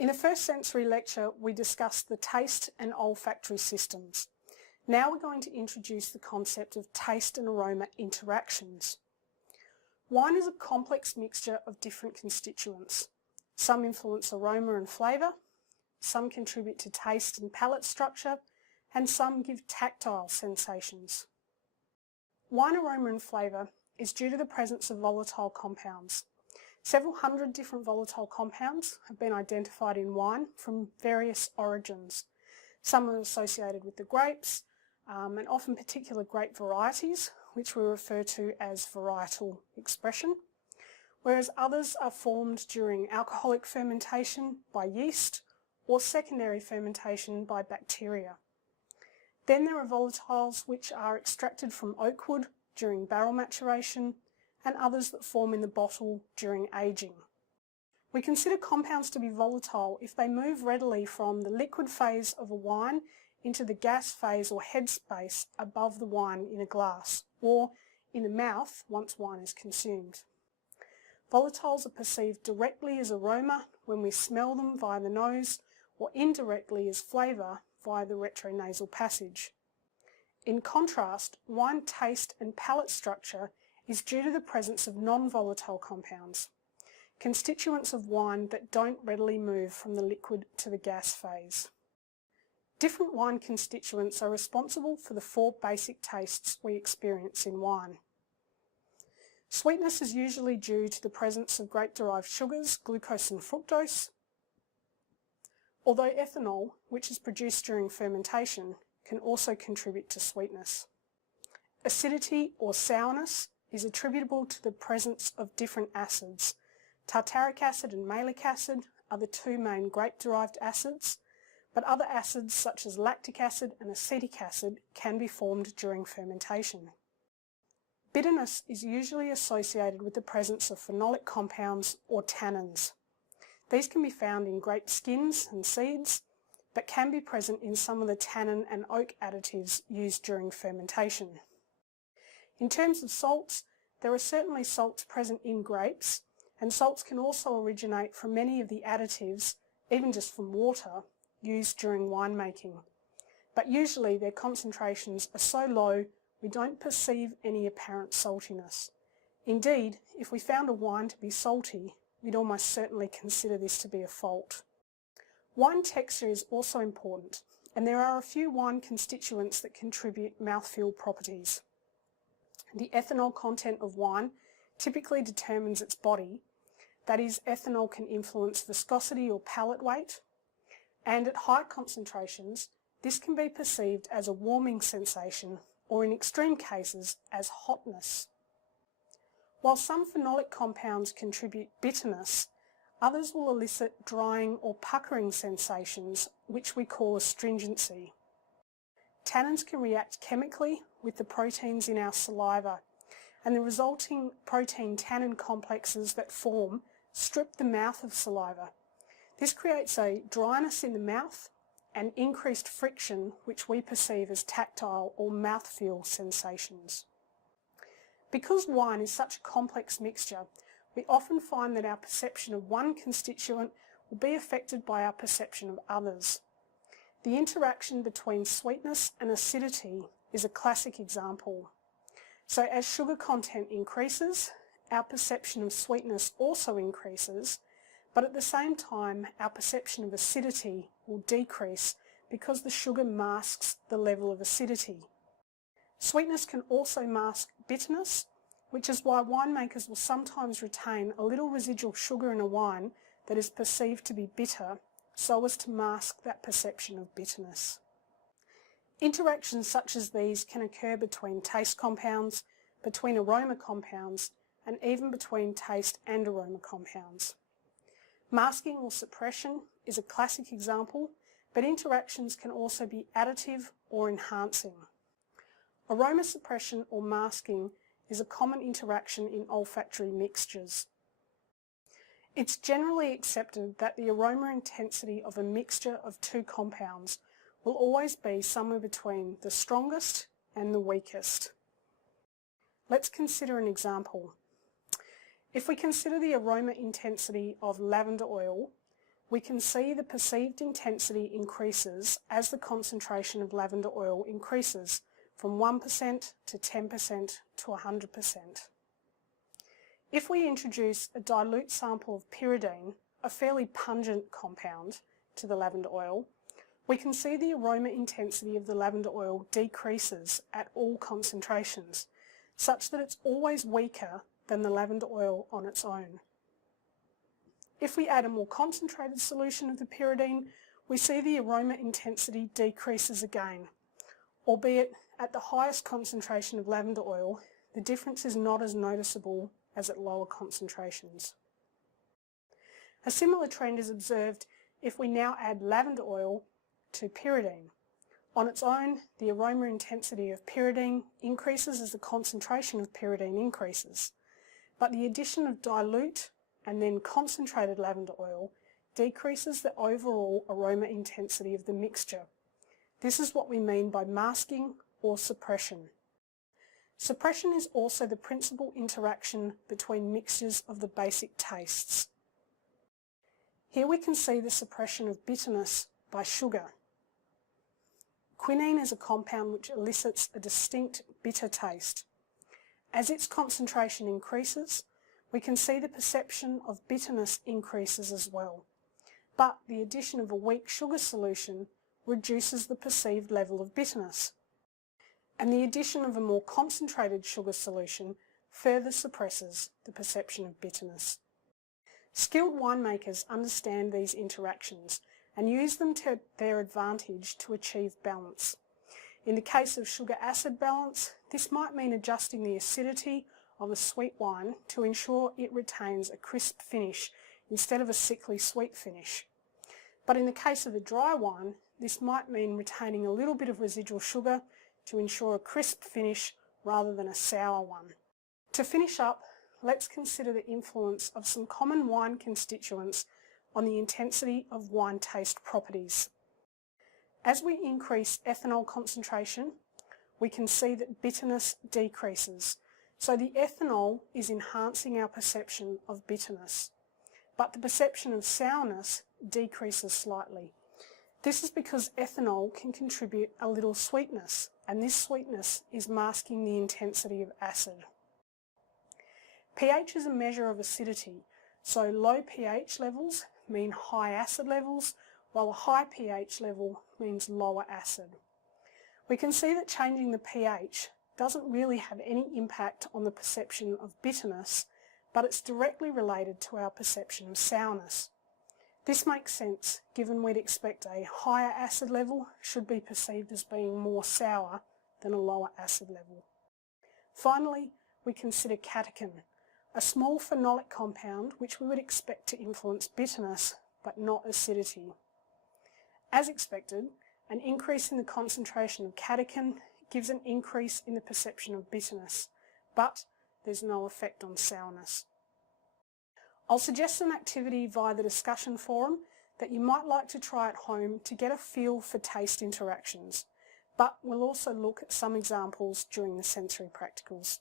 In the first sensory lecture, we discussed the taste and olfactory systems. Now we're going to introduce the concept of taste and aroma interactions. Wine is a complex mixture of different constituents. Some influence aroma and flavour, some contribute to taste and palate structure, and some give tactile sensations. Wine aroma and flavour is due to the presence of volatile compounds. Several hundred different volatile compounds have been identified in wine from various origins. Some are associated with the grapes, and often particular grape varieties, which we refer to as varietal expression, whereas others are formed during alcoholic fermentation by yeast or secondary fermentation by bacteria. Then there are volatiles which are extracted from oak wood during barrel maturation, and others that form in the bottle during aging. We consider compounds to be volatile if they move readily from the liquid phase of a wine into the gas phase or headspace above the wine in a glass, or in the mouth once wine is consumed. Volatiles are perceived directly as aroma when we smell them via the nose, or indirectly as flavour via the retronasal passage. In contrast, wine taste and palate structure is due to the presence of non-volatile compounds, constituents of wine that don't readily move from the liquid to the gas phase. Different wine constituents are responsible for the four basic tastes we experience in wine. Sweetness is usually due to the presence of grape-derived sugars, glucose and fructose, although ethanol, which is produced during fermentation, can also contribute to sweetness. Acidity or sourness is attributable to the presence of different acids. Tartaric acid and malic acid are the two main grape-derived acids, but other acids such as lactic acid and acetic acid can be formed during fermentation. Bitterness is usually associated with the presence of phenolic compounds or tannins. These can be found in grape skins and seeds, but can be present in some of the tannin and oak additives used during fermentation. In terms of salts, there are certainly salts present in grapes, and salts can also originate from many of the additives, even just from water, used during winemaking. But usually their concentrations are so low we don't perceive any apparent saltiness. Indeed, if we found a wine to be salty, we'd almost certainly consider this to be a fault. Wine texture is also important, and there are a few wine constituents that contribute mouthfeel properties. The ethanol content of wine typically determines its body, that is, ethanol can influence viscosity or palate weight, and at high concentrations this can be perceived as a warming sensation or in extreme cases as hotness. While some phenolic compounds contribute bitterness, others will elicit drying or puckering sensations, which we call astringency. Tannins can react chemically with the proteins in our saliva, and the resulting protein-tannin complexes that form strip the mouth of saliva. This creates a dryness in the mouth and increased friction, which we perceive as tactile or mouthfeel sensations. Because wine is such a complex mixture, we often find that our perception of one constituent will be affected by our perception of others. The interaction between sweetness and acidity is a classic example. So as sugar content increases, our perception of sweetness also increases, but at the same time our perception of acidity will decrease because the sugar masks the level of acidity. Sweetness can also mask bitterness, which is why winemakers will sometimes retain a little residual sugar in a wine that is perceived to be bitter, so as to mask that perception of bitterness. Interactions such as these can occur between taste compounds, between aroma compounds, and even between taste and aroma compounds. Masking or suppression is a classic example, but interactions can also be additive or enhancing. Aroma suppression or masking is a common interaction in olfactory mixtures. It's generally accepted that the aroma intensity of a mixture of two compounds will always be somewhere between the strongest and the weakest. Let's consider an example. If we consider the aroma intensity of lavender oil, we can see the perceived intensity increases as the concentration of lavender oil increases from 1% to 10% to 100%. If we introduce a dilute sample of pyridine, a fairly pungent compound, to the lavender oil, we can see the aroma intensity of the lavender oil decreases at all concentrations, such that it's always weaker than the lavender oil on its own. If we add a more concentrated solution of the pyridine, we see the aroma intensity decreases again, albeit at the highest concentration of lavender oil, the difference is not as noticeable as at lower concentrations. A similar trend is observed if we now add lavender oil to pyridine. On its own, the aroma intensity of pyridine increases as the concentration of pyridine increases, but the addition of dilute and then concentrated lavender oil decreases the overall aroma intensity of the mixture. This is what we mean by masking or suppression. Suppression is also the principal interaction between mixtures of the basic tastes. Here we can see the suppression of bitterness by sugar. Quinine is a compound which elicits a distinct bitter taste. As its concentration increases, we can see the perception of bitterness increases as well, but the addition of a weak sugar solution reduces the perceived level of bitterness, and the addition of a more concentrated sugar solution further suppresses the perception of bitterness. Skilled winemakers understand these interactions and use them to their advantage to achieve balance. In the case of sugar-acid balance, this might mean adjusting the acidity of a sweet wine to ensure it retains a crisp finish instead of a sickly sweet finish. But in the case of a dry wine, this might mean retaining a little bit of residual sugar to ensure a crisp finish rather than a sour one. To finish up, let's consider the influence of some common wine constituents on the intensity of wine taste properties. As we increase ethanol concentration, we can see that bitterness decreases. So the ethanol is enhancing our perception of bitterness, but the perception of sourness decreases slightly. This is because ethanol can contribute a little sweetness, and this sweetness is masking the intensity of acid. pH is a measure of acidity, so low pH levels mean high acid levels, while a high pH level means lower acid. We can see that changing the pH doesn't really have any impact on the perception of bitterness, but it's directly related to our perception of sourness. This makes sense, given we'd expect a higher acid level should be perceived as being more sour than a lower acid level. Finally, we consider catechin, a small phenolic compound which we would expect to influence bitterness, but not acidity. As expected, an increase in the concentration of catechin gives an increase in the perception of bitterness, but there's no effect on sourness. I'll suggest an activity via the discussion forum that you might like to try at home to get a feel for taste interactions, but we'll also look at some examples during the sensory practicals.